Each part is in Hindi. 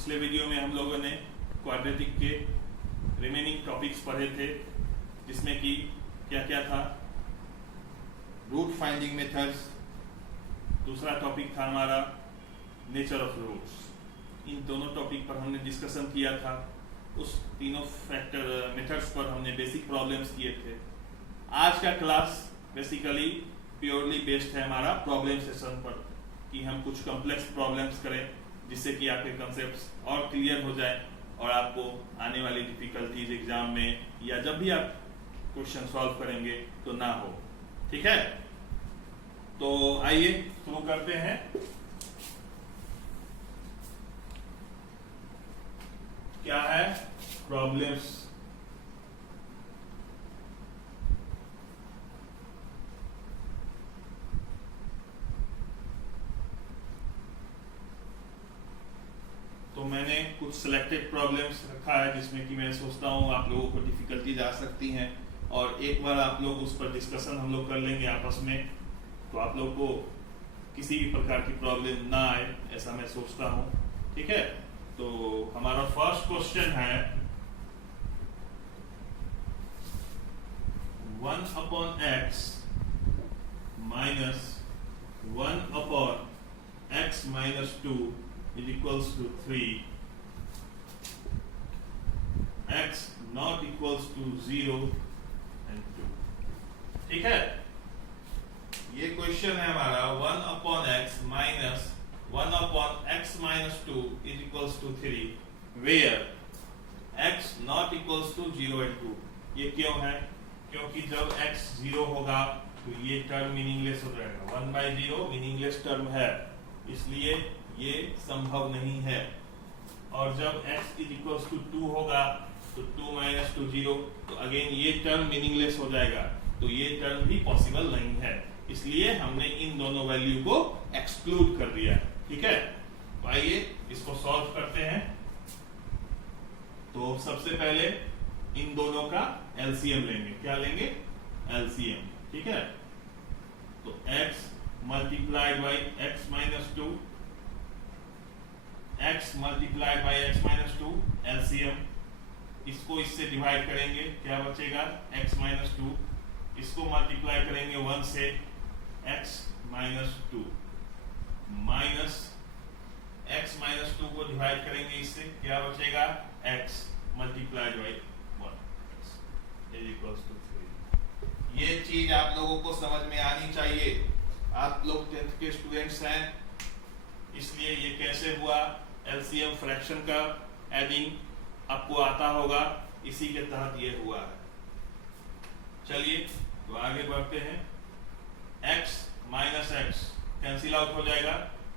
पिछले वीडियो में हम लोगों ने क्वाड्रेटिक के रिमेनिंग टॉपिक्स पढ़े थे, जिसमें कि क्या क्या था, रूट फाइंडिंग मेथड्स, दूसरा टॉपिक था हमारा नेचर ऑफ रूट्स। इन दोनों टॉपिक पर हमने डिस्कशन किया था। उस तीनों फैक्टर मेथड्स पर हमने बेसिक प्रॉब्लम्स किए थे। आज का क्लास बेसिकली प्योरली बेस्ड है हमारा प्रॉब्लम सेशन पर, कि हम कुछ कॉम्प्लेक्स प्रॉब्लम्स करें जिससे कि आपके कंसेप्ट्स और क्लियर हो जाए और आपको आने वाली डिफिकल्टीज एग्जाम में या जब भी आप क्वेश्चन सॉल्व करेंगे तो ना हो। ठीक है, तो आइए शुरू करते हैं। क्या है प्रॉब्लम्स? तो मैंने कुछ सिलेक्टेड प्रॉब्लम्स रखा है जिसमें कि मैं सोचता हूँ आप लोगों को डिफिकल्टीज आ सकती हैं, और एक बार आप लोग उस पर डिस्कशन हम लोग कर लेंगे आपस में, तो आप लोग को किसी भी प्रकार की प्रॉब्लम ना आए, ऐसा मैं सोचता हूँ। ठीक है, तो हमारा फर्स्ट क्वेश्चन है 1/x minus 1/x minus 2 is equals to 3, x not equals to 0 and 2। ठीक है, ये क्वेश्चन है हमारा 1/x minus 1/x minus 2 is equals to 3 where x not equals to 0 and 2। ये क्यों है? क्योंकि जब x 0 होगा तो ये टर्म मीनिंगलेस हो जाएगा। 1/0 मीनिंगलेस टर्म है, इसलिए ये संभव नहीं है। और जब x is equals to 2 होगा तो 2 minus 2 0, तो अगेन ये टर्म मीनिंगलेस हो जाएगा, तो ये टर्म भी पॉसिबल नहीं है। इसलिए हमने इन दोनों वैल्यू को एक्सक्लूड कर दिया है। ठीक है, तो आइए इसको सॉल्व करते हैं। तो सबसे पहले इन दोनों का एलसीएम लेंगे। क्या लेंगे? एलसीएम। ठीक है, तो x multiplied by x minus 2, x multiplied by x minus 2 LCM. इसको इससे डिवाइड करेंगे, क्या बचेगा? x minus 2। इसको मल्टीप्लाई करेंगे 1 से, x minus 2 minus x minus 2 को डिवाइड करेंगे इससे, क्या बचेगा? x multiplied by 1 is equals to 3। ये चीज आप लोगों को समझ में आनी चाहिए। आप लोग 10th के स्टूडेंट्स हैं, इसलिए ये कैसे हुआ, एलसीएम फ्रैक्शन का एडिंग आपको आता होगा, इसी के तहत ये हुआ है। चलिए तो आगे बढ़ते हैं। x minus x cancel out हो जाएगा,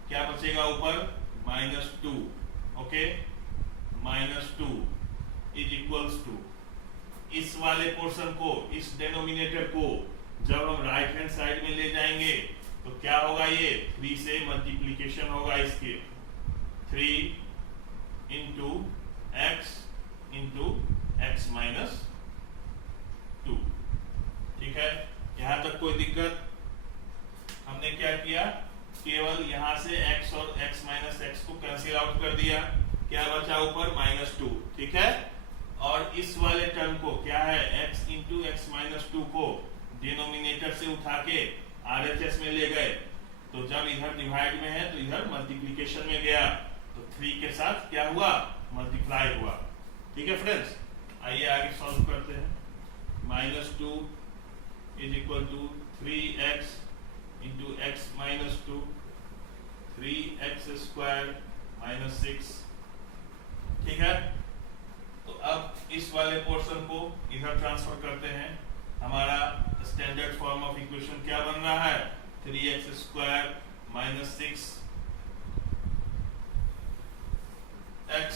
क्या बचेगा ऊपर? -2। ओके, -2 इज इक्वल्स टू इस वाले पोर्शन को, इस डेनोमिनेटर को जब हम राइट हैंड साइड में ले जाएंगे तो क्या होगा? ये 3 से मल्टीप्लीकेशन होगा इसके, 3 इंटू x माइनस 2। ठीक है, यहां तक कोई दिक्कत? हमने क्या किया, केवल यहां से x और x माइनस एक्स को कैंसिल आउट कर दिया, क्या बचा ऊपर? -2। ठीक है, और इस वाले टर्म को क्या है, x इंटू एक्स माइनस 2 को डिनोमिनेटर से उठा के RHS में ले गए, तो जब इधर डिवाइड में है तो इधर मल्टीप्लीकेशन में गया, तो 3 के साथ क्या हुआ? मल्टीप्लाई हुआ। ठीक है फ्रेंड्स, आइए आगे सॉल्व करते हैं। -2 is equal to 3x into x minus 2, 3x square minus 6। ठीक है, तो अब इस वाले पोर्शन को इधर ट्रांसफर करते हैं। हमारा स्टैंडर्ड फॉर्म ऑफ इक्वेशन क्या बन रहा है? 3x स्क्वायर माइनस 6 x,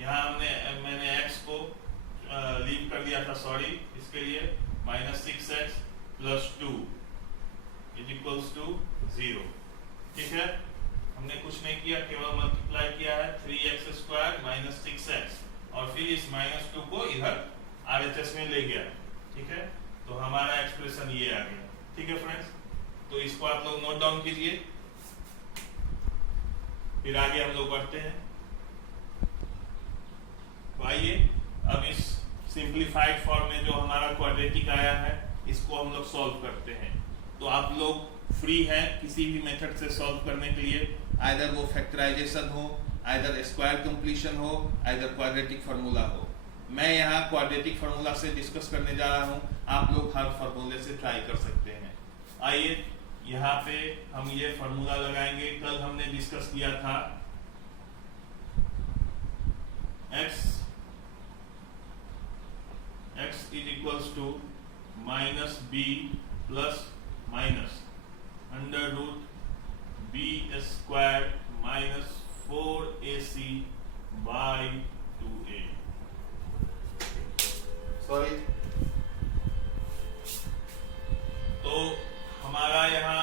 यहाँ मैंने x को लीव कर दिया था, सॉरी, इसके लिए -6x plus 2 is equals to 0। ठीक है, हमने कुछ नहीं किया, केवल मल्टीप्लाई किया है 3x स्क्वायर माइनस 6x, और फिर इस -2 को इधर RHS में ले गया। ठीक है, तो हमारा एक्सप्रेशन ये आ गया। ठीक है फ्रेंड्स, तो इसको आप लोग नोट डाउन कीजिए। फिर आगे हम लोग बढ़ते हैं। तो आइए अब इस सिंप्लीफाइड फॉर्म में जो हमारा क्वाड्रेटिक आया है इसको हम लोग सॉल्व करते हैं। तो आप लोग फ्री हैं किसी भी मेथड से सॉल्व करने के लिए, आइदर वो फैक्टराइजेशन हो, आइदर स्क्वायर कंप्लीशन हो, आइदर क्वाड्रेटिक फार्मूला हो। मैं यहाँ क्वाड्रेटिक फार्मूला से डिस्कस करने जा रहा हूँ, आप लोग हर फार्मूले से ट्राई कर सकते हैं। आइए यहाँ पे हम ये फार्मूला लगाएंगे। कल हमने डिस्कस किया था x is equals to minus b plus minus under root b square minus 4ac by 2a। Sorry, तो हमारा यहाँ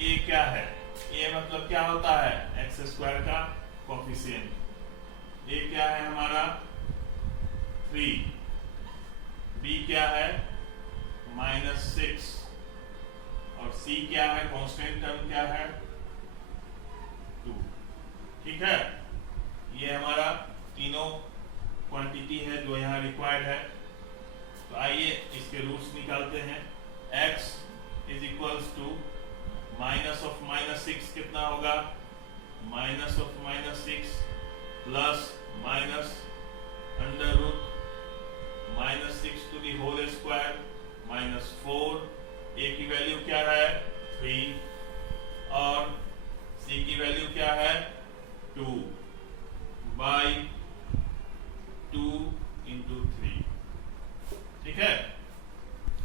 a क्या है? a मतलब क्या होता है? एक्स स्क्वायर का कोफिशिएंट। a क्या है हमारा? 3। b क्या है? -6। और c क्या है? कांस्टेंट टर्म क्या है? 2। ठीक है, ये हमारा तीनों क्वांटिटी है जो यहाँ रिक्वायर्ड है। तो आइए इसके रूट्स निकालते हैं। x is equals to minus of -6 कितना होगा? -6 plus minus under root -6 to the whole square -4। a की वैल्यू क्या है? 3 और c की वैल्यू क्या है? 2 बाई 2 इंटू 3। ठीक है,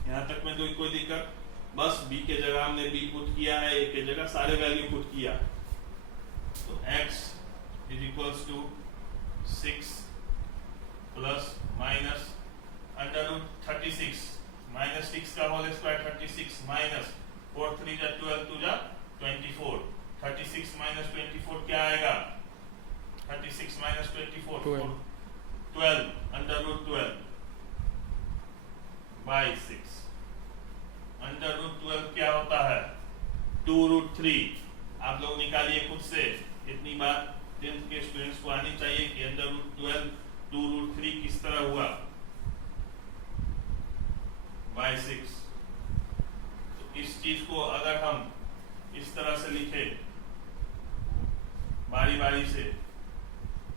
यहां तक में कोई दिक्कत? बस b के जगह हमने b पुट किया है, a के जगह सारे वैल्यू पुट किया। तो x is equals to 6 plus minus under root 36 -6 का होल स्क्वायर 36 माइनस 4 3 जा 12 2 जा 24। 36 माइनस 24 क्या आएगा? 36 minus 24 12 under root 12 by 6। Under root 12 क्या होता है? 2√3। आप लोग निकालिए खुद से, इतनी बात 10th के स्टूडेंट्स को आनी चाहिए कि अंडर रूट 12 2√3 किस तरह हुआ? बाई 6। तो इस चीज को अगर हम इस तरह से लिखे बारी बारी से,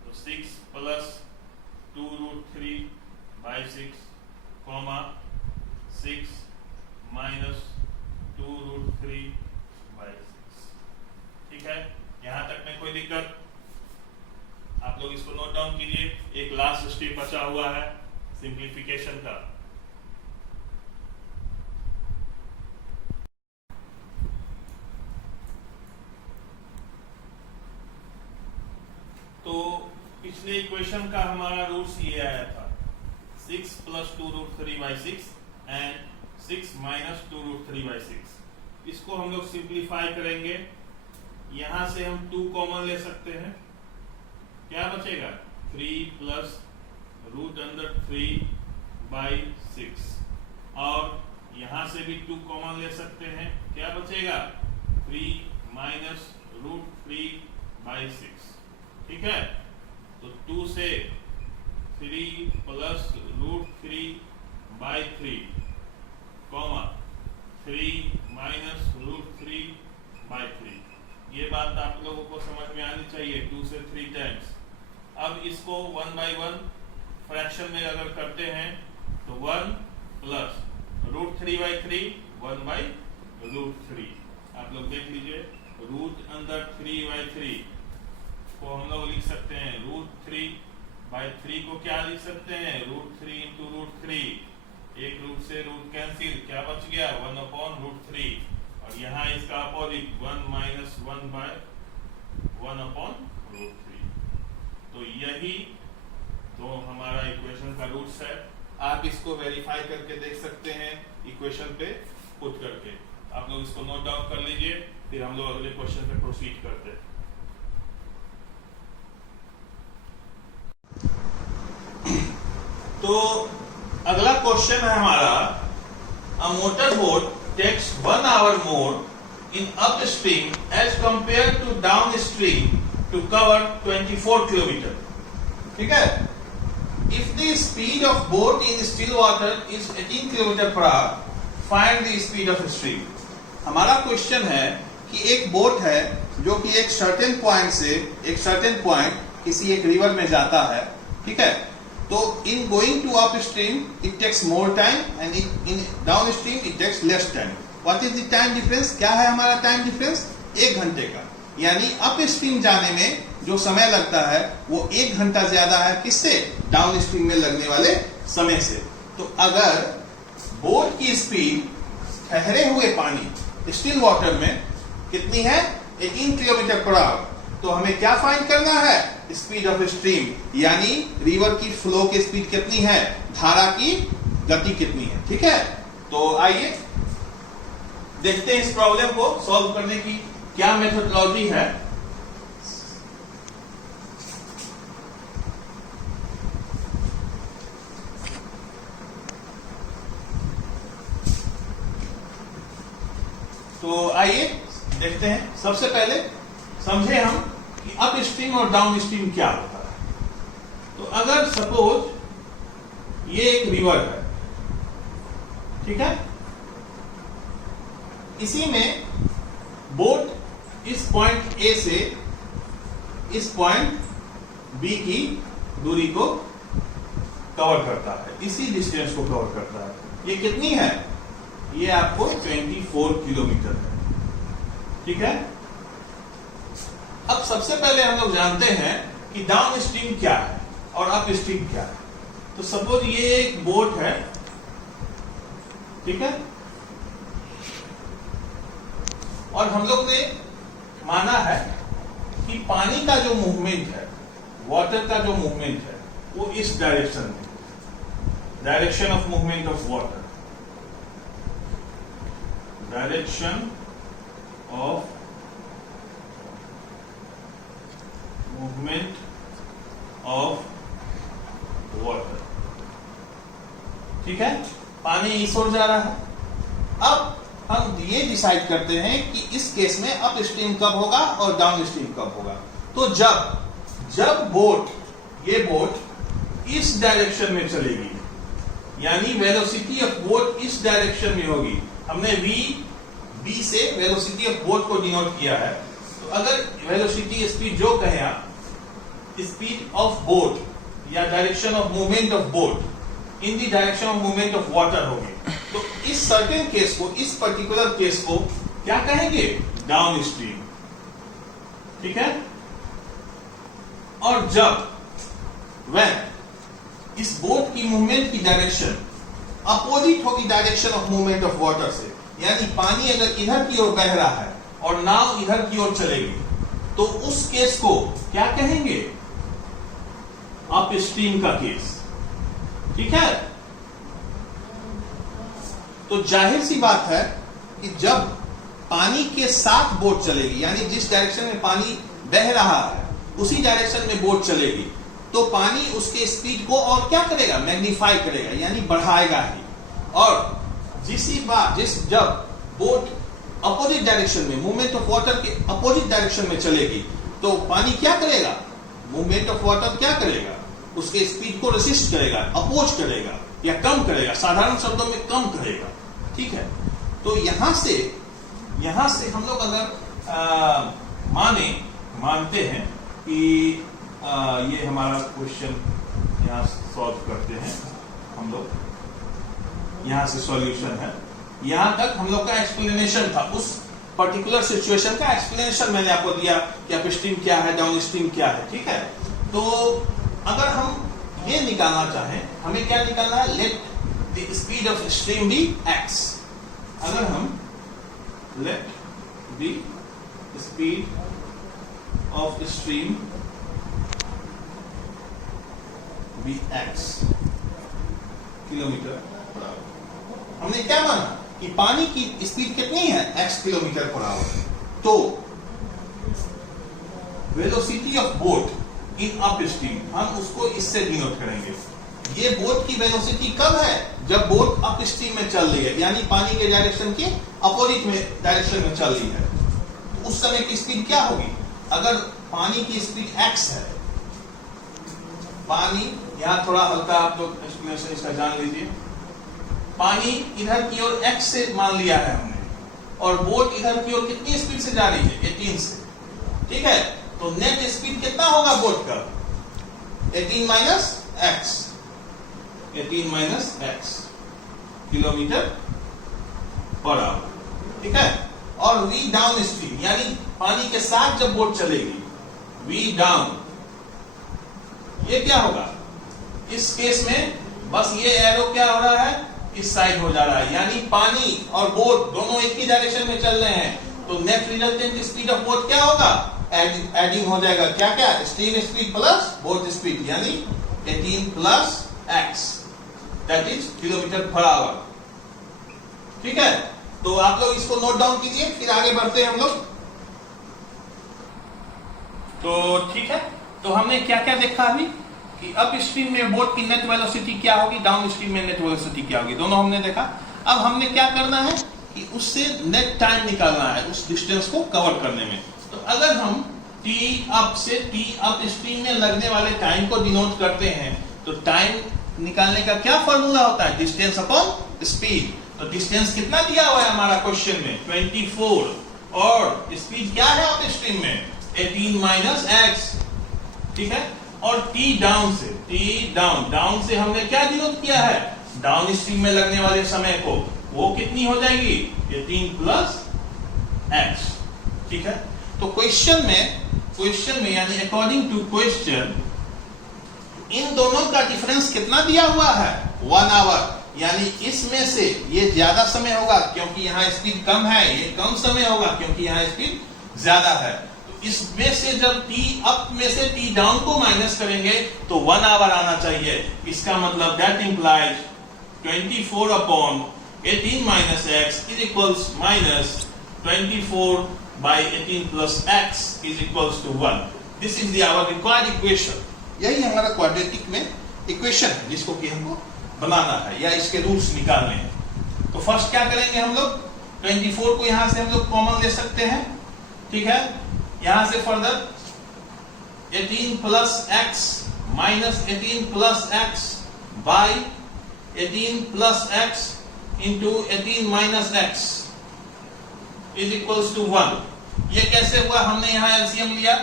तो 6 plus 2√3 by 6 comma 6 minus 2√3 by 6। ठीक है, यहां तक में कोई दिक्कत? आप लोग इसको नोट डाउन कीजिए। एक लास्ट स्टेप बचा हुआ है सिंप्लीफिकेशन का। तो पिछले इक्वेशन का हमारा रूट्स ये आया था 6 plus 2√3 by 6 and 6 minus 2√3 by 6। इसको हम लोग सिंप्लीफाई करेंगे। यहां से हम 2 कॉमन ले सकते हैं, क्या बचेगा? 3 प्लस रूट अंडर 3 बाई 6। और यहां से भी 2 कॉमन ले सकते हैं, क्या बचेगा? 3 माइनस रूट 3 बाई 6। ठीक है, तो 2 से 3 plus root 3 by 3 comma 3 minus root 3 by 3। ये बात आप लोगों को समझ में आनी चाहिए। 2 से 3 टाइम्स। अब इसको 1 बाई 1 फ्रैक्शन में अगर करते हैं तो 1 plus root 3 by 3 1 by root 3। आप लोग देख लीजिए, रूट अंदर 3 बाई 3 को हम लोग लिख सकते हैं रूट 3 बाई 3 को क्या लिख सकते हैं? Root 3 into root 3। एक रूट से रूट कैंसिल, क्या बच गया? 1 अपॉन रूट 3। और यहाँ इसका opposite 1 minus 1 by 1 upon root 3। तो यही तो हमारा इक्वेशन का रूट्स है। आप इसको वेरीफाई करके देख सकते हैं इक्वेशन पे पुट करके। आप लोग इसको नोट डाउन कर लीजिए, फिर हम लोग अगले क्वेश्चन पे प्रोसीड करते हैं। तो अगला क्वेश्चन है हमारा, a motor boat takes 1 hour more in upstream as compared to downstream to cover 24 kilometer. ठीक है? If the speed of boat in still water is 18 kilometer per hour, find the speed of stream. हमारा क्वेश्चन है कि एक बोट है जो कि एक सर्टेन पॉइंट से एक सर्टेन पॉइंट किसी एक रिवर में जाता है, ठीक है? तो in going to upstream it takes more time and in downstream it takes less time. What is the time difference? क्या है हमारा टाइम डिफरेंस? 1 घंटे का. यानी अप स्ट्रीम जाने में जो समय लगता है वो 1 घंटा ज्यादा है किससे? डाउन स्ट्रीम में लगने वाले समय से. तो अगर बोट की स्पीड ठहरे हुए पानी स्टिल वाटर में कितनी है? 18 किलोमीटर पर आवर, तो हमें क्या फाइंड करना है? स्पीड ऑफ स्ट्रीम, यानी रिवर की फ्लो की स्पीड कितनी है, धारा की गति कितनी है. ठीक है? तो आइए देखते हैं इस प्रॉब्लम को सॉल्व करने की क्या मेथोडोलॉजी है. तो आइए देखते हैं. सबसे पहले समझे हम कि अप स्ट्रीम और डाउन स्ट्रीम क्या होता है. तो अगर सपोज ये एक रिवर है, ठीक है, इसी में बोट इस पॉइंट ए से इस पॉइंट बी की दूरी को कवर करता है, इसी डिस्टेंस को कवर करता है. ये कितनी है? ये आपको 24 किलोमीटर है. ठीक है? अब सबसे पहले हम लोग जानते हैं कि डाउन स्ट्रीम क्या है और अप स्ट्रीम क्या है. तो सपोज ये एक बोट है, ठीक है, और हम लोग ने माना है कि पानी का जो मूवमेंट है, वाटर का जो मूवमेंट है, वो इस डायरेक्शन में, direction of movement of water, direction of movement of water. ठीक है? पानी इस ओर जा रहा है. अब हम ये डिसाइड करते हैं कि इस केस में अप स्ट्रीम कब होगा और डाउन स्ट्रीम कब होगा. तो जब ये बोट इस डायरेक्शन में चलेगी, यानी वेलोसिटी ऑफ बोट इस डायरेक्शन में होगी. हमने बी से वेलोसिटी ऑफ बोट को डिनोट किया है. तो अगर वेलोसिटी स्पीड जो कहें आप, स्पीड ऑफ बोट या direction of movement of boat in the direction of movement of water होगी, तो इस सर्टेन केस को, इस पर्टिकुलर केस को क्या कहेंगे? Down stream. ठीक है? और जब इस बोट की मूवमेंट की डायरेक्शन अपोजिट होगी direction of movement of water से, यानी पानी अगर इधर की ओर बह रहा है और नाव इधर की ओर चलेगी, तो उस केस को क्या कहेंगे? अप स्ट्रीम का केस. ठीक है? तो जाहिर सी बात है कि जब पानी के साथ बोट चलेगी, यानी जिस डायरेक्शन में पानी बह रहा है उसी डायरेक्शन में बोट चलेगी, तो पानी उसके स्पीड को और क्या करेगा? मैग्नीफाई करेगा, यानी बढ़ाएगा ही. और जब बोट अपोजिट डायरेक्शन में, मूवमेंट ऑफ वाटर के अपोजिट डायरेक्शन में चलेगी, तो पानी क्या करेगा? मूवमेंट ऑफ वाटर क्या करेगा? उसके स्पीड को रेसिस्ट करेगा, अपोज करेगा या कम करेगा, साधारण शब्दों में कम करेगा. ठीक है? तो यहां से हम लोग अगर मानते हैं कि ये हमारा क्वेश्चन यहां सॉल्व करते हैं हम लोग, यहां से सॉल्यूशन है. यहां तक हम लोग का एक्सप्लेनेशन था, उस पर्टिकुलर सिचुएशन का एक्सप्लेनेशन मैंने आपको दिया कि अप स्ट्रीम क्या है, डाउन स्ट्रीम क्या है. ठीक है? तो अगर हम ये निकालना चाहें, हमें क्या निकालना है? Let the speed of stream be x. अगर हम let the speed of stream be x kilometre per hour, हमने क्या माना कि पानी की स्पीड कितनी है? x kilometre per hour. तो velocity of boat in upstream हम उसको इससे डिनोट करेंगे. ये बोट की वेलोसिटी कब है? जब बोट अप स्ट्रीम में चल रही है, यानी पानी के डायरेक्शन के अपोजिट में डायरेक्शन में चल रही है. तो उस समय की स्पीड क्या होगी? अगर पानी की स्पीड x है, पानी, यहां थोड़ा हल्का आप लोग एक्सप्लेनेशन इसका जान लीजिए, पानी इधर की ओर x से मान लिया है हमने, और बोट इधर की ओर कितनी स्पीड से जा रही है, 18 से, ठीक है। तो नेट स्पीड कितना होगा बोट का, 18 minus x, 18 minus x kilometre per our, ठीक है। और v डाउन स्ट्रीम, यानी पानी के साथ जब बोट चलेगी, v डाउन, ये क्या होगा, इस केस में बस ये एरो क्या हो रहा है, इस साइड हो जा रहा है, यानी पानी और बोट दोनों एक ही डायरेक्शन में चल रहे हैं, तो net resultant speed of boat क्या होगा, एडिंग हो जाएगा, क्या क्या, stream speed plus boat speed, यानी 18 plus x, that is kilometre per our, ठीक है। तो आप लोग इसको नोट डाउन कीजिए, फिर आगे बढ़ते हैं हम लोग। तो ठीक है, तो हमने क्या क्या देखा अभी कि अप स्ट्रीम में बोट की नेट वेलोसिटी क्या होगी, डाउन स्ट्रीम में नेट वेलोसिटी क्या होगी, दोनों हमने देखा। अब हमने क्या करना है कि उससे नेट टाइम निकालना है उस डिस्टेंस को कवर करने में। तो अगर हम t अप से t अप स्ट्रीम में लगने वाले टाइम को डिनोट करते हैं, तो टाइम निकालने का क्या फॉर्मूला होता है, डिस्टेंस अपॉन स्पीड। तो डिस्टेंस कितना दिया हुआ है हमारा क्वेश्चन में, 24, और स्पीड क्या है अप स्ट्रीम में, 18 माइनस x, ठीक है। और t डाउन से, t डाउन से हमने क्या डिनोट किया है, डाउन स्ट्रीम में लगने वाले समय को, वो कितनी हो जाएगी, 18 प्लस x, ठीक है। तो क्वेश्चन में यानी अकॉर्डिंग टू क्वेश्चन इन दोनों का डिफरेंस कितना दिया हुआ है, 1 आवर, यानी इसमें से ये ज्यादा समय होगा क्योंकि यहाँ स्पीड कम है, ये कम समय होगा क्योंकि यहाँ स्पीड ज्यादा है। तो इसमें से जब t अप में से t डाउन को माइनस करेंगे तो 1 आवर आना चाहिए। इसका मतलब that implies 24 upon 18 minus x is equals minus 24 by 18 plus x is equals to 1. This is the our required equation. यही हमारा क्वाड्रेटिक में इक्वेशन है जिसको कि हमको बनाना है या इसके रूट्स निकालने हैं। तो फर्स्ट क्या करेंगे हम लोग, 24 को यहां से हम लोग कॉमन ले सकते हैं, ठीक है। यहां से further 18 plus x minus 18 plus x by 18 plus x into 18 minus x is equals to 1। ये कैसे हुआ, हमने यहाँ एलसीएम लिया,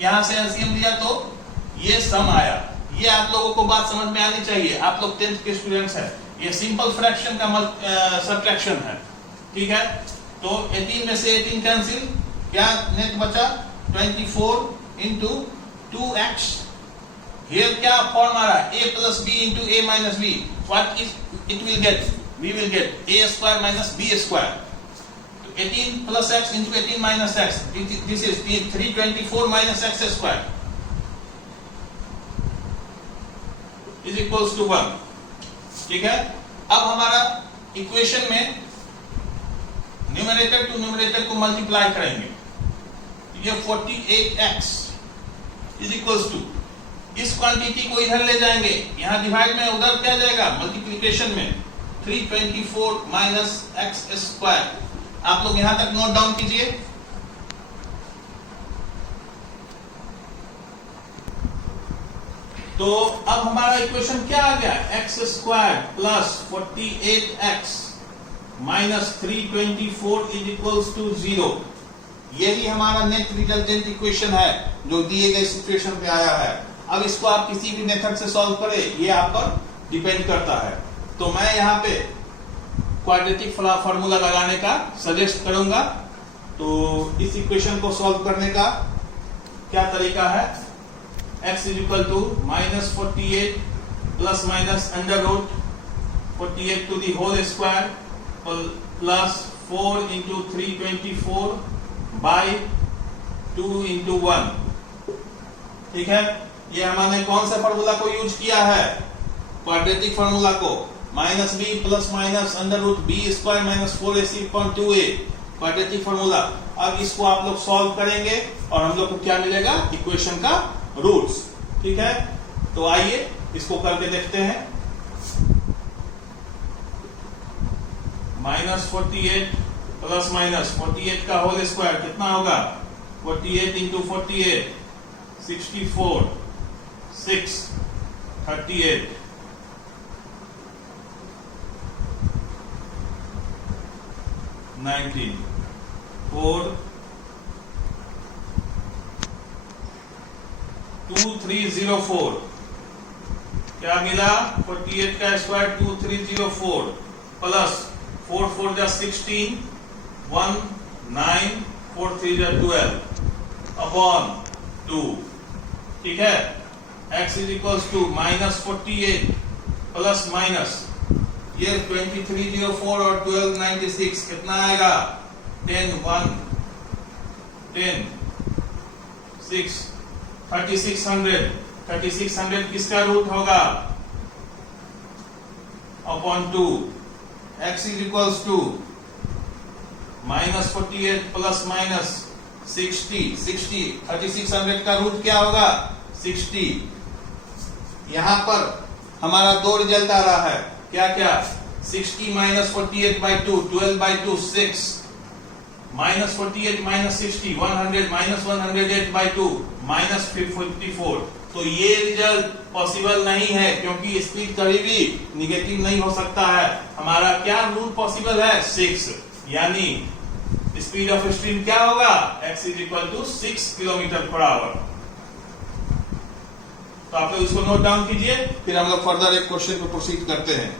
यहां से एलसीएम लिया तो ये सम आया। ये आप लोगों को बात समझ में आनी चाहिए, आप लोग 10th के स्टूडेंट्स हैं। ये सिंपल फ्रैक्शन का सब्ट्रैक्शन है, ठीक है। तो 18 में से 18 कैंसिल, क्या नेट बचा 24 इंटू 2x। हियर क्या फॉर्म आ रहा है, a plus b into a minus b, what is it will get, we will get a square minus b square. 18 plus x into 18 minus x, this is 324 minus x square is equals to 1, ठीक है। अब हमारा इक्वेशन में न्यूमरेटर टू न्यूमरेटर को मल्टीप्लाई करेंगे, ये 48x is equals to, इस क्वांटिटी को इधर ले जाएंगे, यहां डिवाइड में उधर क्या जाएगा, मल्टीप्लिकेशन में 324 minus x स्क्वायर। आप लोग यहां तक नोट डाउन कीजिए। तो अब हमारा इक्वेशन क्या आ गया, x square plus 48x minus 324 is equals to 0। यही हमारा नेट रिजल्टेंट इक्वेशन है जो दिए गए सिचुएशन पे आया है। अब इसको आप किसी भी मेथड से सॉल्व करें, ये आप पर डिपेंड करता है। तो मैं यहाँ पे क्वाड्रेटिक फॉर्मूला लगाने का सजेस्ट करूंगा। तो इस इक्वेशन को सॉल्व करने का क्या तरीका है, x is equal to minus 48 plus minus under root 48 to the whole square plus 4 into 324 by 2 into 1, ठीक है। ये हमने कौन सा फॉर्मूला को यूज किया है, क्वाड्रेटिक फॉर्मूला को, minus b plus minus under root b square minus 4ac upon 2a, quadratic formula. अब इसको आप लोग सॉल्व करेंगे और हम लोग को क्या मिलेगा, इक्वेशन का रूट्स, ठीक है। तो आइए इसको करके देखते हैं। माइनस 48 प्लस माइनस 48 का होल स्क्वायर कितना होगा 48 into 48, 64, 6, 38, 19, 4, 2304, क्या मिला? 48 का स्क्वायर 2304 प्लस 4 4 जा 16, 1 9 4 3 जा 12 अपॉन 2, ठीक है। x is equals to -48 plus minus ये 2304 और 1296 कितना आएगा? 10 1 10 6 3600 किसका रूट होगा? Upon 2। x is equals to -48 plus minus 60 3600 का रूट क्या होगा? 60। यहां पर हमारा दो रिजल्ट आ रहा है, क्या क्या? 60 minus 48 by 2, 12 by 2 6, minus 48 minus 60 100 minus 108 by 2 minus 54। तो ये रिजल्ट पॉसिबल नहीं है क्योंकि स्पीड कभी भी निगेटिव नहीं हो सकता है। हमारा क्या रूल पॉसिबल है? 6, यानी स्पीड ऑफ स्ट्रीम क्या होगा? x is equal to 6 kilometre per hour. तो आप लोग इसको नोट डाउन कीजिए, फिर हम लोग फर्दर एक क्वेश्चन को प्रोसीड करते हैं।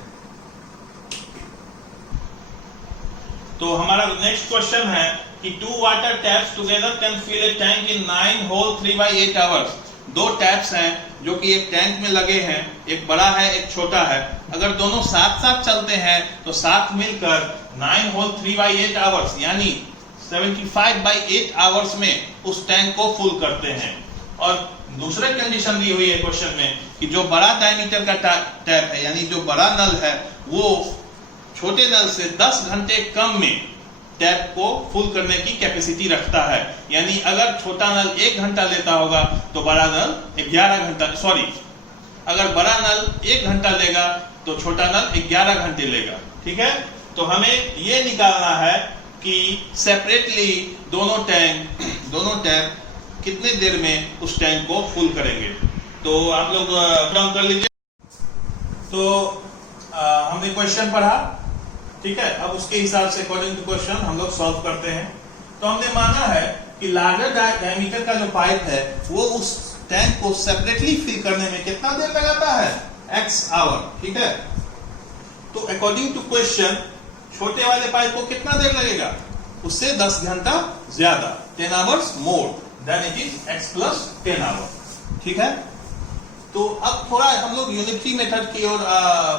तो हमारा नेक्स्ट क्वेश्चन है कि 2 water taps together can fill a tank in 9 whole 3/8 hours. दो टैप्स हैं जो कि एक टैंक में लगे हैं, एक बड़ा है एक छोटा है। अगर दोनों साथ साथ चलते हैं तो साथ मिलकर 9 होल 3/8 आवर्स यानी 75/8 आवर्स में उस टैंक को फुल करते हैं। और दूसरे कंडीशन दी हुई है क्वेश्चन में कि जो बड़ा डायमीटर का टैप है यानी जो बड़ा नल है वो छोटे नल से 10 घंटे कम में टैप को फुल करने की कैपेसिटी रखता है। यानी अगर छोटा नल 1 घंटा लेता होगा तो बड़ा नल 11 घंटा, अगर बड़ा नल 1 घंटा लेगा तो छोटा नल 11 घंटे लेगा, ठीक है। तो हमें ये निकालना है कि सेपरेटली दोनों टैप कितने देर में उस टैंक को फुल करेंगे। तो आप लोग डाउन कर लीजिए। तो हमने क्वेश्चन पढ़ा, ठीक है। अब उसके हिसाब से अकॉर्डिंग टू क्वेश्चन हम लोग सॉल्व करते हैं। तो हमने माना है कि लार्जर डायमीटर का जो पाइप है वो उस टैंक को सेपरेटली फिल करने में कितना देर लगाता है? x आवर, ठीक है। तो अकॉर्डिंग टू क्वेश्चन छोटे वाले पाइप को कितना देर लगेगा? उससे 10 घंटा ज्यादा, 10 hours more than it is x plus 10 hour, ठीक है। तो अब थोड़ा हम लोग यूनिटरी मेथड की ओर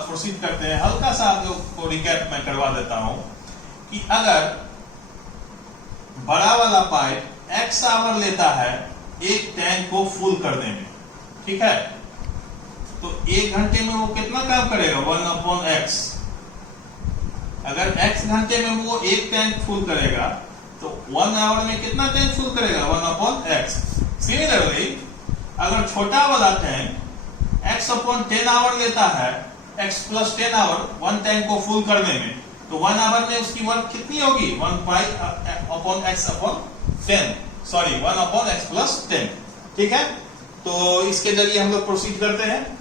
प्रोसीड करते हैं। हल्का सा आप लोग को रिकैप मैं करवा देता हूं कि अगर बड़ा वाला पाइप x आवर लेता है एक टैंक को फुल करने में, ठीक है, तो 1 घंटे में वो कितना काम करेगा? 1/x। अगर x घंटे में वो एक टैंक फुल करेगा तो 1 आवर में कितना टैंक फुल करेगा? 1/x। सिमिलरली अगर छोटा वाला टैंक x/10 आवर लेता है, x प्लस 10 आवर 1 टैंक को फुल करने में, तो 1 आवर में उसकी वर्क कितनी होगी? 1/x प्लस 10, ठीक है। तो इसके जरिए हम लोग प्रोसीड करते हैं।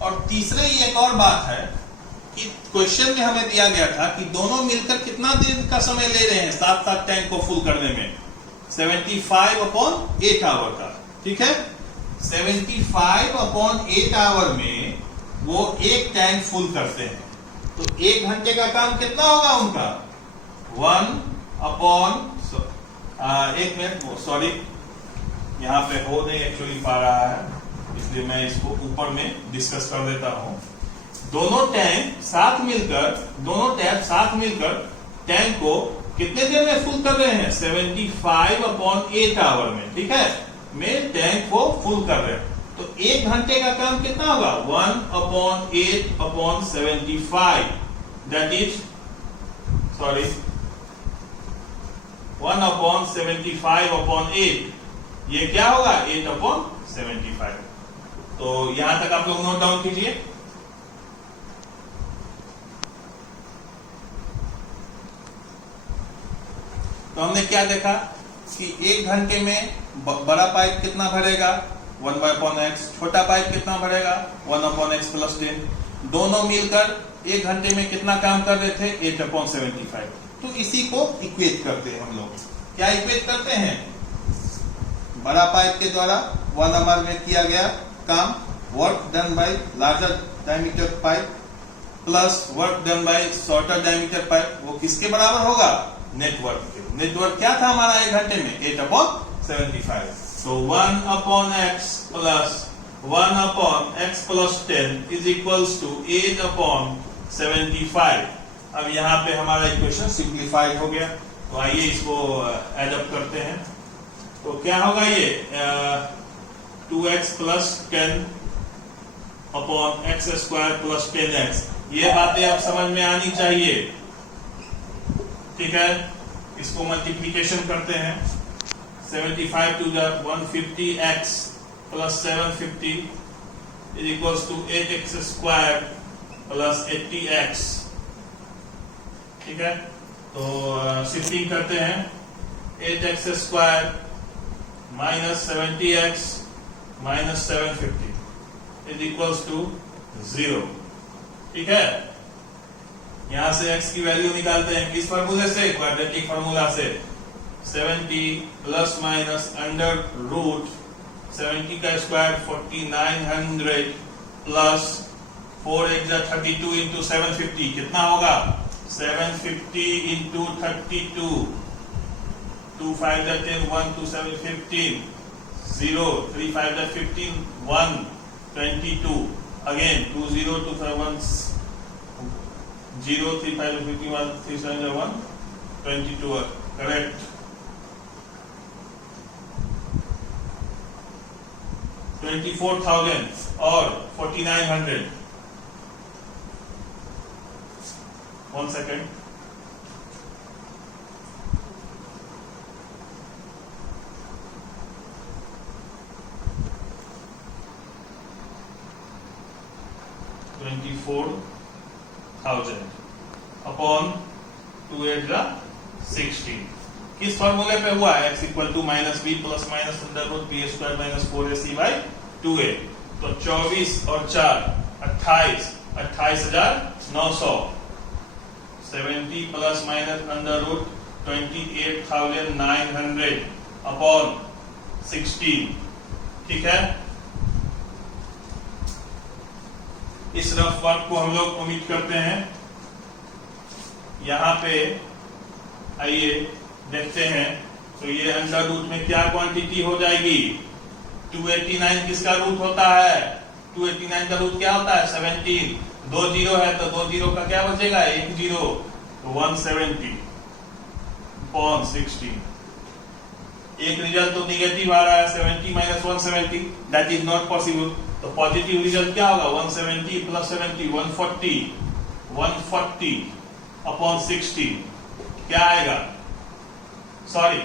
और तीसरे ये एक और बात है कि क्वेश्चन में हमें दिया गया था कि दोनों मिलकर कितना देर का समय ले रहे हैं साथ साथ टैंक को फुल करने में? 75/8 आवर का, ठीक है। 75/8 आवर में वो एक टैंक फुल करते हैं। तो 1 घंटे का काम कितना होगा उनका? 1 मिनट, सॉरी यहाँ पे हो नहीं एक्चुअली पा रहा है, इसलिए मैं इसको ऊपर में डिस्कस कर देता हूं। दोनों टैप साथ मिलकर टैंक को कितने देर में फुल कर रहे हैं? 75/8 आवर में, ठीक है, में टैंक को फुल कर रहे हैं। तो 1 घंटे का काम कितना होगा? 1/8/75, दैट इज 1/75/8, ये क्या होगा? 8/75। तो यहां तक आप लोग नोट डाउन कीजिए। तो हमने क्या देखा कि 1 घंटे में बड़ा पाइप कितना भरेगा 1/x, छोटा पाइप कितना भरेगा 1/x + 10। दोनों मिलकर 1 घंटे में कितना काम कर रहे थे 8/75। तो इसी को इक्वेट करते हैं हम लोग। क्या इक्वेट करते हैं? बड़ा पाइप के द्वारा 1 आवर में किया गया काम, work done by larger diameter pipe plus work done by shorter diameter pipe, वो किसके बराबर होगा? नेटवर्क के। नेटवर्क क्या था हमारा 1 घंटे में 8/75। तो 1/x plus 1/x + 10 is equals to 8/75। अब यहाँ पे हमारा इक्वेशन सिंप्लीफाइड हो गया। तो आइए इसको एड अप करते हैं। तो क्या होगा ये 2x + 10/x² + 10x। ये बातें अब समझ में आनी चाहिए, ठीक है। इसको मल्टीप्लीकेशन करते हैं। 75 to the 150x + 750 is equals to 8x² + 80x, ठीक है। तो शिफ्टिंग करते हैं। 8x² - 70x - 750 is equals to 0, ठीक है। यहां से x की वैल्यू निकालते हैं किस फार्मूले से? क्वाड्रेटिक फार्मूला से। 70 ± √ 70 का स्क्वायर 4900 प्लस 4x 32 into 750 कितना होगा? 750 into 32, 2 5 10, 1 2 7 15, 0 3 5 15, 1 22, again 2 0 2 5 1 0 3 5 51 3 7 1 22, correct। 24,000 और 4,900। 1 second। अपॉन 2 8 16 किस फॉर्मूले पे हुआ? x = -b + -√b² - 4ac/2a। तो 24 और 4 28, 28,900। 70 ± √28,900 अपॉन 16, ठीक है। इस रफ वर्क को हम लोग ओमिट करते हैं। यहां पे आइए देखते हैं। तो ये अंडर रूट में क्या क्वांटिटी हो जाएगी? 289 किसका रूट होता है? 289 का रूट क्या होता है? 17। 2 0 है तो 2 0 का क्या बचेगा? 1 0। तो 170 अपॉन 16। एक रिजल्ट तो निगेटिव आ रहा है 70 - 170, दैट इज नॉट पॉसिबल। तो पॉजिटिव रिजल्ट क्या होगा? 170 + 70 140, 140 अपॉन 16 क्या आएगा? सॉरी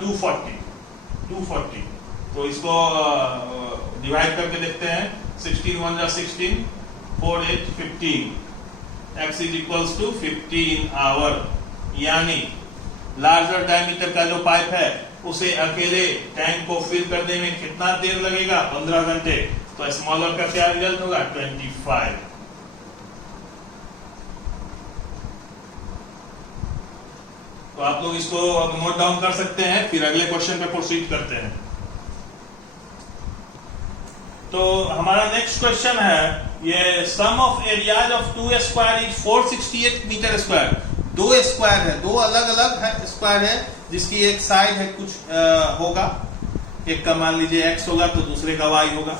240। तो इसको डिवाइड करके देखते हैं। 16 1 16, 4 8 15, x is equals to 15 hour. यानी लार्जर डायमीटर का जो पाइप है उसे अकेले टैंक को फिल करने में कितना देर लगेगा? 15 घंटे। तो स्मॉलर का क्या रिजल्ट होगा? 25। तो आप लोग इसको अब नोट डाउन कर सकते हैं, फिर अगले क्वेश्चन पे प्रोसीड करते हैं। तो हमारा नेक्स्ट क्वेश्चन है, ये sum of areas of 2 square is 468 metre square. 2 square है, 2 अलग अलग है स्क्वायर है, जिसकी एक साइड है कुछ होगा, एक का मान लीजिए x होगा तो दूसरे का y होगा।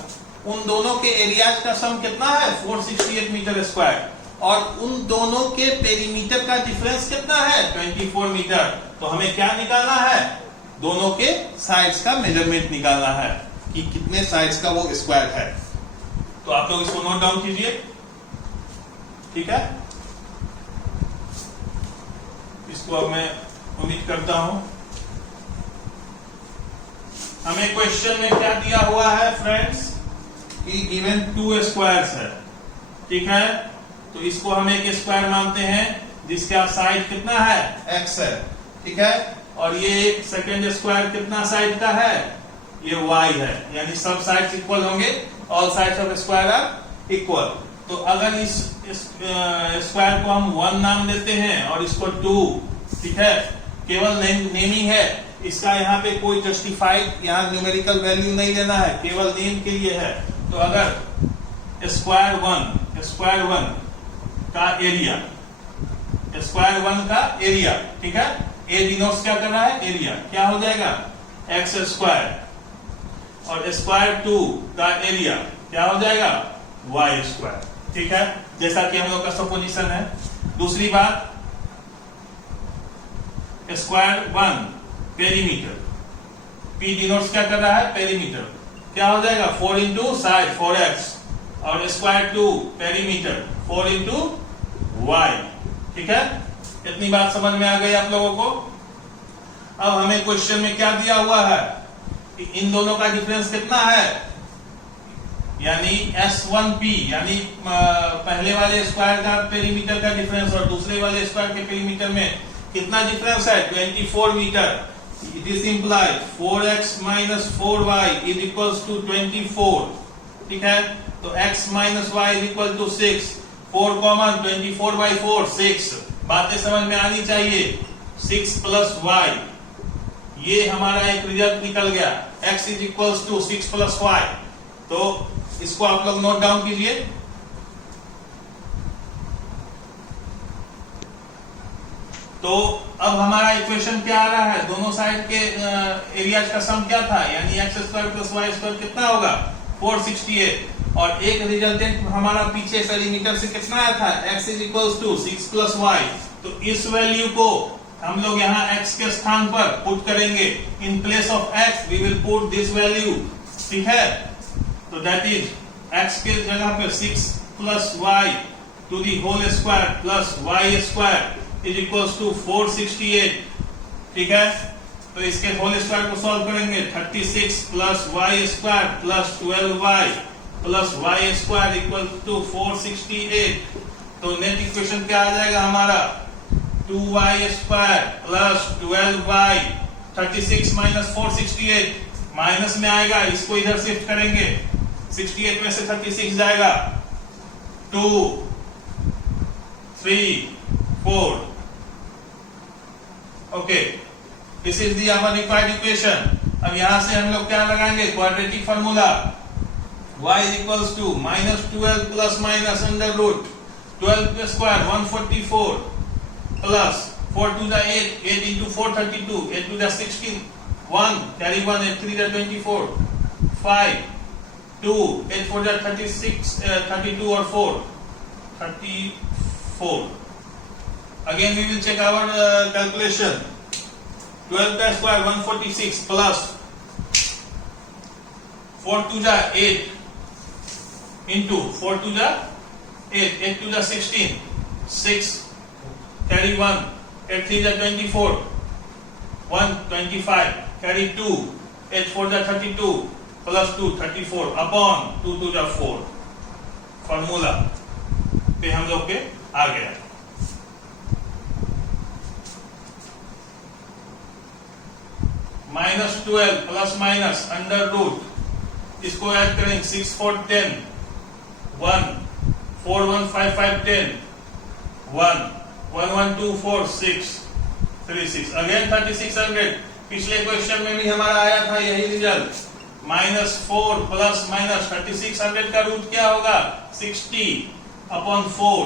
उन दोनों के एरियाज का सम कितना है? 468 मीटर स्क्वायर। और उन दोनों के पेरीमीटर का डिफरेंस कितना है? 24 मीटर। तो हमें क्या निकालना है? दोनों के साइड्स का मेजरमेंट निकालना है कि कितने साइड्स का वो स्क्वायर है। तो आप लोग इसको नोट डाउन कीजिए, ठीक है। इसको अब मैं उम्मीद करता हूं। हमें क्वेश्चन में क्या दिया हुआ है फ्रेंड्स कि गिवन 2 स्क्वायर्स है, ठीक है। तो इसको हम एक स्क्वायर मानते हैं जिसका साइड कितना है? x है। ठीक है। और ये सेकंड स्क्वायर कितना साइड का है, ये y है, यानी सब साइड्स इक्वल होंगे, all sides of square are equal. तो अगर इस स्क्वायर को हम 1 नाम देते हैं और इसको 2, ठीक है, केवल नेमिंग है, इसका यहाँ पे कोई जस्टिफाइड यहाँ न्यूमेरिकल वैल्यू नहीं लेना है, केवल नेम के लिए है। तो अगर स्क्वायर 1 का एरिया, स्क्वायर 1 का एरिया, ठीक है, ए डिनोट्स क्या कर रहा है, एरिया, क्या हो जाएगा एक्स स्क्वायर, और स्क्वायर 2 का एरिया क्या हो जाएगा वाई स्क्वायर, ठीक है, जैसा कि हम लोग का सपोजिशन है। दूसरी बात, स्क्वायर 1 पेरीमीटर, पी डिनोट्स क्या कर रहा है, पेरीमीटर, क्या हो जाएगा 4 इंटू साइड 4x, और स्क्वायर 2 पेरीमीटर 4 इंटू वाई, ठीक है। इतनी बात समझ में आ गई आप लोगों को। अब हमें क्वेश्चन में क्या दिया हुआ है कि इन दोनों का डिफरेंस कितना है, यानी S1P, यानी पहले वाले स्क्वायर का पेरीमीटर का डिफरेंस और दूसरे वाले स्क्वायर के पेरीमीटर में कितना डिफरेंस है, 24 metre. This implies 4x minus 4y is equals to 24, ठीक है। तो x minus y is equal to 6, 4 common, 24 by 4 6। बातें समझ में आनी चाहिए। 6 प्लस y, ये हमारा एक रिजल्ट निकल गया, x is equals to 6 plus y। तो इसको आप लोग नोट डाउन कीजिए। तो अब हमारा इक्वेशन क्या आ रहा है, दोनों साइड के एरिया का सम क्या था, यानी x square plus y square कितना होगा 468, और एक रिजल्टेंट हमारा पीछे पेरीमीटर से कितना आया था, x is equals to 6 plus y. तो इस वैल्यू को हम लोग यहाँ x के स्थान पर पुट करेंगे, in place of x we will put this value, ठीक है। तो दैट इज x के जगह पे 6 plus y to the whole square plus y square is equals to 468, ठीक है। तो इसके होल स्क्वायर को सॉल्व करेंगे, 36 plus y square plus 12y plus y square equal to 468। तो नेट इक्वेशन क्या आ जाएगा हमारा, 2y square plus 12y, 36 minus 468, minus में आएगा, इसको इधर शिफ्ट करेंगे, 68 में से 36 जाएगा, 2 3 4, okay, this is the our required equation. अब यहां से हम लोग क्या लगाएंगे, quadratic formula, y is equals to minus 12 plus minus under root 12 plus square 144 plus 4 to the 8, 8 into 4 32, 8 to the 16, 1 carry 1, 8 3 the 24, 5 2, 8 4 the 36, 32 or 4 34. Again we will check our calculation. 12 the square 146 plus 4 to the 8 into 4 to the 8, 8 to the 16, 6 carry 1, 8 3 the 24, 1 25 carry 2, 8 4 the 32 plus 2 34 upon 2 to the 4। Formula पे हम लोग के आ गया। -12 प्लस माइनस अंडर रूट, इसको ऐड करेंगे, 6 4 10, 1 4 1 5 5 10, 1 1 1 2 4 6 3 6, अगेन 3600। पिछले क्वेश्चन में भी हमारा आया था यही रिजल्ट, -4 प्लस माइनस 3600 का रूट क्या होगा 60 अपॉन 4,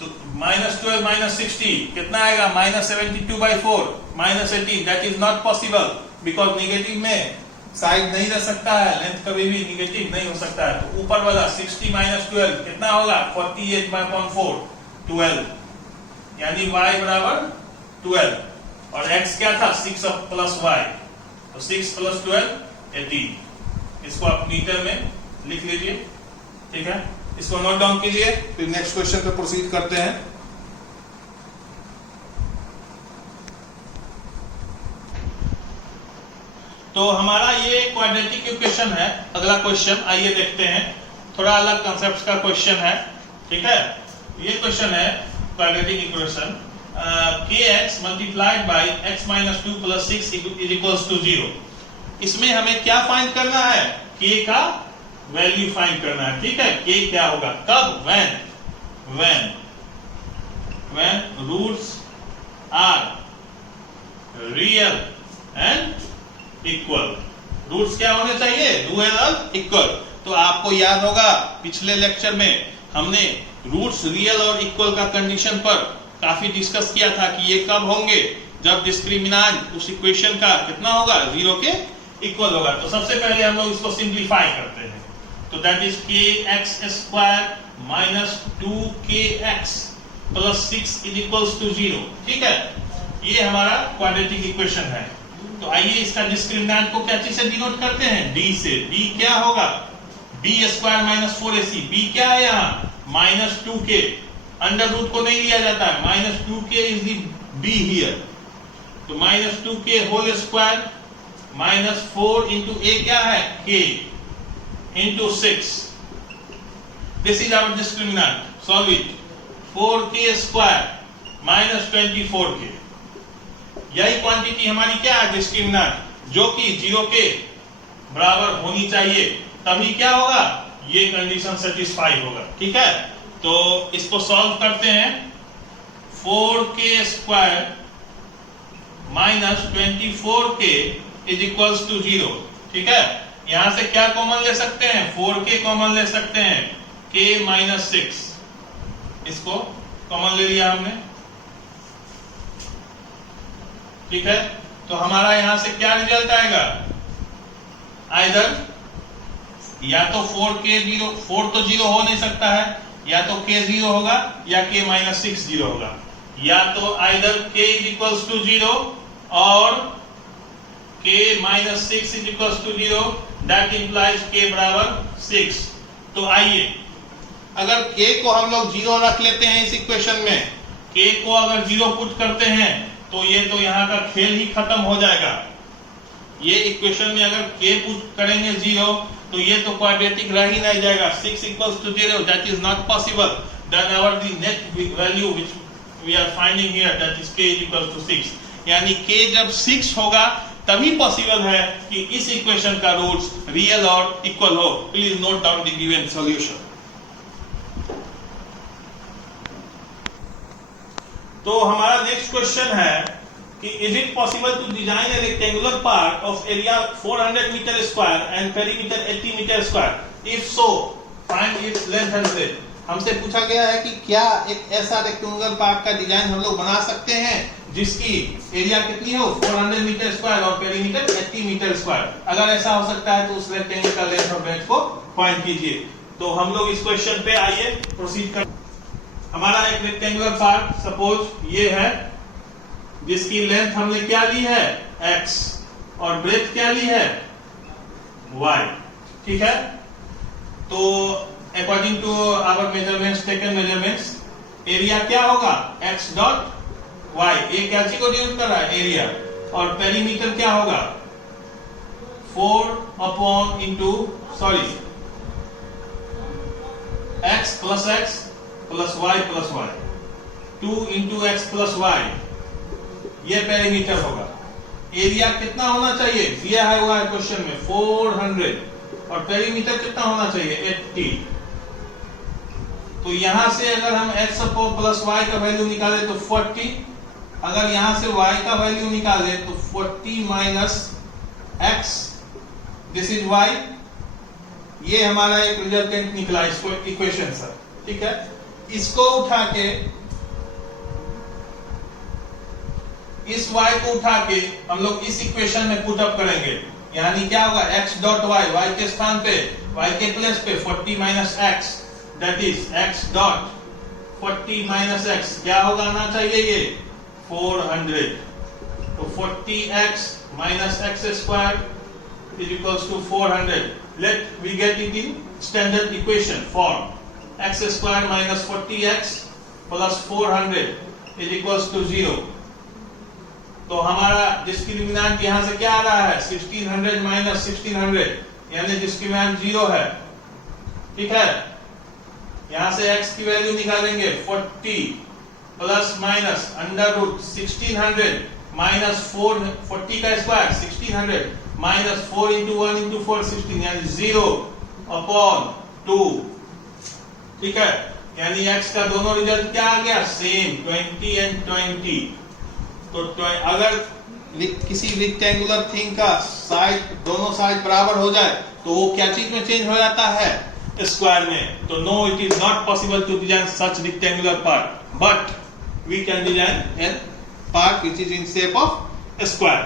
तो -12 माइनस 60 कितना आएगा, -72/4, -18। That is not possible because negative में साइड नहीं रह सकता है, लेंथ कभी भी निगेटिव नहीं हो सकता है। तो ऊपर वाला 60 माइनस 12 कितना होगा 48/4, 12, यानी y बराबर 12, और x क्या था 6 प्लस y, तो 6 प्लस 12 18। इसको आप मीटर में लिख लीजिए, ठीक है, इसको नोट डाउन कीजिए, फिर नेक्स्ट क्वेश्चन पे प्रोसीड करते हैं। तो हमारा ये क्वाड्रेटिक इक्वेशन है। अगला क्वेश्चन आइए देखते हैं, थोड़ा अलग कॉन्सेप्ट का क्वेश्चन है, ठीक है। ये क्वेश्चन है quadratic equation, kx multiplied by x minus 2 plus 6 is equals to 0। इसमें हमें क्या फाइंड करना है? k का वैल्यू फाइंड करना है। ठीक है, k क्या होगा? कब? when roots are real and equal। Roots क्या होने चाहिए? रियल और इक्वल। तो आपको याद होगा पिछले लेक्चर में हमने रूट्स रियल और इक्वल का कंडीशन पर काफी डिस्कस किया था कि ये कब होंगे? जब डिस्क्रिमिनेंट उस इक्वेशन का कितना होगा? 0 के इक्वल होगा। तो सबसे पहले हम लोग इसको सिंप्लीफाई करते हैं। तो that is kx square minus 2kx plus 6 is equals to 0। ठीक है, ये हमारा क्वाड्रेटिक इक्वेशन है। तो आइए इसका डिस्क्रिमिनेंट को क्या चीज से डिनोट करते हैं? d से। d क्या होगा? b square minus 4ac। b क्या है यहाँ? Minus 2k। अंडर रूट को नहीं लिया जाता है। Minus 2k is the b here. तो minus 2k whole square minus 4 into a क्या है? k into 6। This is our discriminant. Solve it. 4k square minus 24k। यही क्वांटिटी हमारी क्या है? डिस्क्रिमिनेंट, जो कि 0 के बराबर होनी चाहिए, तभी क्या होगा? ये कंडीशन सेटिस्फाई होगा। ठीक है, तो इसको सॉल्व करते हैं। 4k square minus 24k is equals to 0। ठीक है, यहां से क्या कॉमन ले सकते हैं? 4k कॉमन ले सकते हैं। k माइनस 6 इसको कॉमन ले लिया हमने। ठीक है, तो हमारा यहां से क्या रिजल्ट आएगा? आइदर या तो 4 तो 0 हो नहीं सकता है, या तो k 0 होगा या k माइनस 6 0 होगा। या तो either k is equals to 0 और k minus 6 is equals to 0। That implies k बराबर 6। तो आइए, अगर k को हम लोग 0 रख लेते हैं इस इक्वेशन में, k को अगर 0 पुट करते हैं तो ये तो यहाँ का खेल ही खत्म हो जाएगा। ये इक्वेशन में अगर k पुट करेंगे 0 तो ये तो क्वाड्रेटिक रह ही नहीं जाएगा। 6 equals to 0, that is not possible। Then our the net value which we are finding here, that is k is equals to 6। यानी k जब 6 होगा तभी पॉसिबल है कि इस इक्वेशन का रूट्स रियल और इक्वल हो। Please note down the given solution. तो हमारा नेक्स्ट क्वेश्चन है कि is it possible to design a rectangular part of area 400 metre square and perimeter 80 metre square? If so find its length and breadth. हमसे पूछा गया है कि क्या एक ऐसा रेक्टेंगुलर पार्ट का डिजाइन हम लोग बना सकते हैं जिसकी एरिया कितनी हो? 400 मीटर स्क्वायर और पेरीमीटर 80 मीटर स्क्वायर। अगर ऐसा हो सकता है तो उस रेक्टेंगल का लेंथ और ब्रेड्थ को फाइंड कीजिए। तो हम लोग इस क्वेश्चन पे आइए प्रोसीड कर। हमारा एक रेक्टेंगुलर पार्ट सपोज ये है, जिसकी लेंथ हमने क्या ली है? x और ब्रेड्थ क्या ली है? y। ठीक है, तो according to our measurements, taken measurements, area क्या होगा? x dot y। ये क्या चीज को डिनोट कर रहा है? एरिया। और पेरीमीटर क्या होगा? 4 upon into x plus x plus y plus y, 2 into x plus y, ये पेरीमीटर होगा। एरिया कितना होना चाहिए? दिया है हुआ है क्वेश्चन में 400 और पेरीमीटर कितना होना चाहिए? 80। तो यहां से अगर हम x प्लस y का वैल्यू निकाले तो 40, अगर यहां से y का वैल्यू निकाले तो 40 minus x, this is y। ये हमारा एक रिजल्टेंट निकला इसको इक्वेशन सर। ठीक है, इसको उठा के, इस y को उठा के हम लोग इस इक्वेशन में पुट अप करेंगे। यानी क्या होगा? x डॉट y के स्थान पे, y के प्लेस पे 40 minus x, that is x dot 40 minus x क्या होगा? आना चाहिए ये 400। तो 40x minus x square is equals to 400। Let we get it in standard equation form. x square minus 40x plus 400 is equals to 0। तो हमारा डिस्क्रिमिनेंट यहां से क्या आ रहा है? 1600 माइनस 1600, यानी डिस्क्रिमिनेंट 0 है। ठीक है, यहां से x की वैल्यू निकालेंगे 40 plus minus under root 1600 minus 440 का स्क्वायर 1600 माइनस 4 इंटू 1 इंटू 4 16 यानी 0 अपॉन 2। ठीक है, यानी x का दोनों रिजल्ट क्या आ गया, सेम 20 एंड 20। तो अगर किसी रेक्टेंगुलर थिंग का साइड, दोनों साइड बराबर हो जाए तो वो क्या चीज में चेंज हो जाता है, स्क्वायर में। तो no, it is not possible to design such rectangular part, but we can design an part which is in shape of square.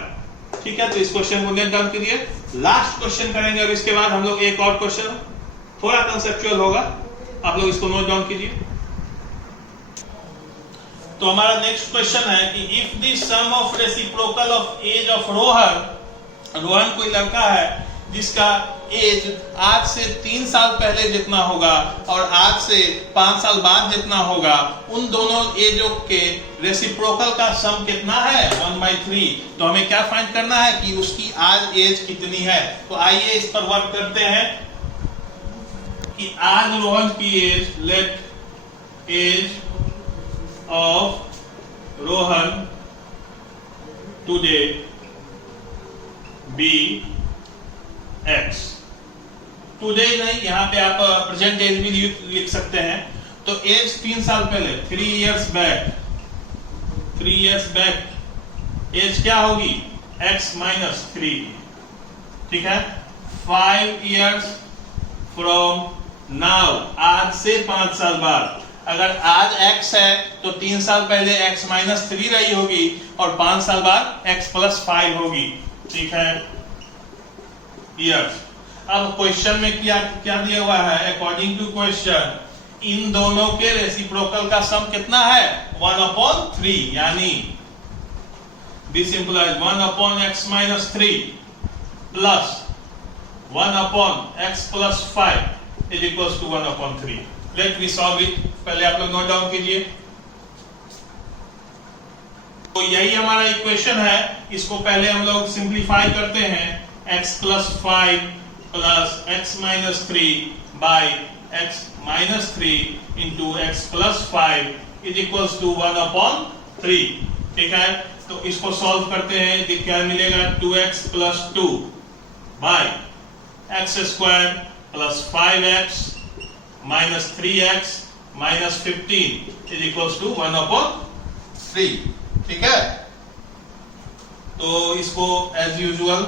ठीक है, तो इस क्वेश्चन को नोट डाउन कीजिए। लास्ट क्वेश्चन करेंगे और इसके बाद हम लोग एक और क्वेश्चन, थोड़ा कंसेप्चुअल होगा, आप लोग इसको नोट डाउन कीजिए। तो हमारा नेक्स्ट क्वेश्चन है कि if the sum of reciprocal of age of Rohan, Rohan कोई लड़का है जिसका एज आज से 3 साल पहले जितना होगा और आज से 5 साल बाद जितना होगा, उन दोनों एजों के रेसिप्रोकल का सम कितना है, 1/3। तो हमें क्या फाइंड करना है कि उसकी आज एज कितनी है। तो आइए इस पर वर्क करते हैं कि आज रोहन की age, let age of Rohan today be X। Today नहीं, यहां पे आप प्रेजेंट एज भी लिख सकते हैं। तो एज 3 साल पहले, 3 years back, 3 years back age क्या होगी, X माइनस 3। ठीक है, 5 years from now, आज से 5 साल बाद। अगर आज x है तो 3 साल पहले x माइनस 3 रही होगी और 5 साल बाद x प्लस 5 होगी। ठीक है, ईयर्स। अब क्वेश्चन में क्या दिया हुआ है, अकॉर्डिंग टू क्वेश्चन इन दोनों के रेसिप्रोकल का सम कितना है, 1/3, यानी this implies 1/x minus 3 plus 1/x plus 5 is equals to 1/3। Let we solve it. पहले आप लोग नोट डाउन कीजिए। तो यही हमारा इक्वेशन है, इसको पहले हम लोग सिंप्लीफाई करते हैं। x plus 5 plus x minus 3 by x minus 3 into x plus 5 is equals to 1/3। ठीक है, तो इसको सॉल्व करते हैं तो क्या मिलेगा, 2x plus 2 by x square plus 5x minus 3x minus 15 is equals to 1/3। ठीक है, तो इसको as usual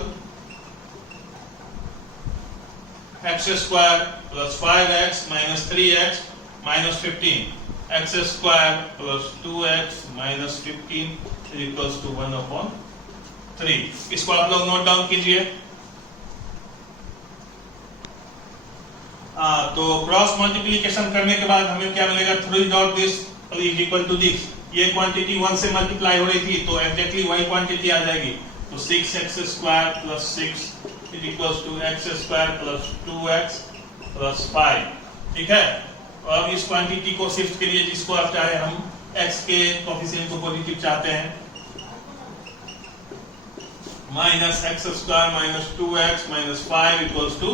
x square plus 5x minus 3x minus 15, x square plus 2x minus 15 is equals to 1/3। इसको आप लोग नोट डाउन कीजिए। तो क्रॉस मल्टीप्लिकेशन करने के बाद हमें क्या मिलेगा, 3 dot this is equal to this. ये क्वांटिटी 1 से मल्टीप्लाई हो रही थी तो एग्जैक्टली वही क्वांटिटी आ जाएगी। तो 6x square plus 6 is equals to x square plus 2x plus 5। ठीक है, अब इस क्वांटिटी को शिफ्ट करिए जिसको आप चाहे, हम x के कोएफिशिएंट को पॉजिटिव चाहते हैं। Minus x square minus 2x minus 5 equals to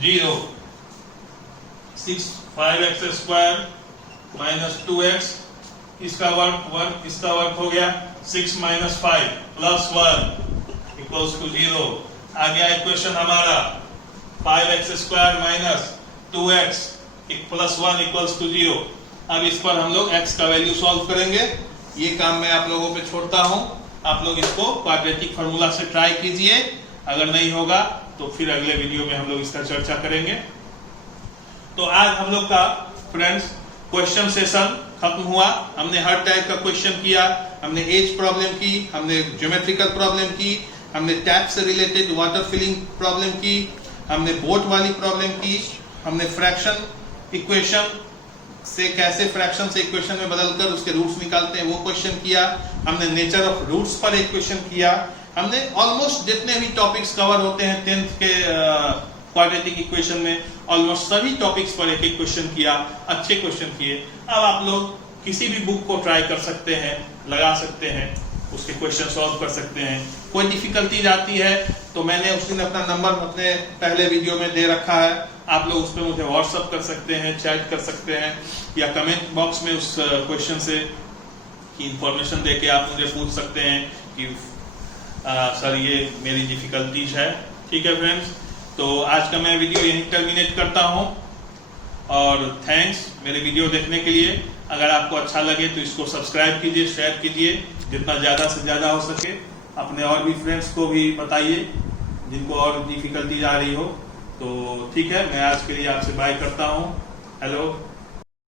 0। 5x square minus 2x, इसका वर्क इसका वर्क हो गया। 6 माइनस 5 प्लस 1 इक्वल्स टू 0। आ गया इक्वेशन हमारा 5x square minus 2x plus 1 equals to 0। अब इस पर हम लोग x का वैल्यू सॉल्व करेंगे। ये काम मैं आप लोगों पे छोड़ता हूं, आप लोग इसको क्वाड्रेटिक फार्मूला से ट्राई कीजिए। अगर नहीं होगा तो फिर अगले वीडियो में हम लोग इसका चर्चा करेंगे। तो आज हम लोग का फ्रेंड्स क्वेश्चन सेशन खत्म हुआ। हमने हर टाइप का क्वेश्चन किया, हमने एज प्रॉब्लम की, हमने ज्योमेट्रिकल प्रॉब्लम की, हमने टैप से रिलेटेड वाटर फिलिंग प्रॉब्लम की, हमने बोट वाली प्रॉब्लम की, हमने फ्रैक्शन इक्वेशन से कैसे फ्रैक्शन से इक्वेशन में बदलकर उसके रूट्स निकालते हैं वो क्वेश्चन किया, हमने नेचर ऑफ रूट्स पर एक क्वेश्चन किया। हमने ऑलमोस्ट जितने भी टॉपिक्स कवर होते हैं 10th के क्वाड्रेटिक इक्वेशन में, ऑलमोस्ट सभी टॉपिक्स पर एक एक क्वेश्चन किया। अच्छे क्वेश्चन किए। अब आप लोग किसी भी बुक को ट्राई कर सकते हैं, लगा सकते हैं, उसके क्वेश्चन सॉल्व कर सकते हैं। कोई डिफिकल्टीज आती है तो मैंने उस दिन अपना नंबर अपने पहले वीडियो में दे रखा है, आप लोग उस पर मुझे व्हाट्सअप कर सकते हैं, चैट कर सकते हैं या कमेंट बॉक्स में उस क्वेश्चन से कि इंफॉर्मेशन देके आप मुझे पूछ सकते हैं कि सर ये मेरी डिफिकल्टीज है। ठीक है फ्रेंड्स, तो आज का मैं वीडियो यहीं टर्मिनेट करता हूं और थैंक्स मेरे वीडियो देखने के लिए। अगर आपको अच्छा लगे तो इसको सब्सक्राइब कीजिए, शेयर कीजिए, जितना ज़्यादा से ज़्यादा हो सके। अपने और भी फ्रेंड्स को भी बताइए जिनको और डिफिकल्टीज आ रही हो। तो ठीक है, मैं आज के लिए आपसे बाय करता हूँ। हेलो।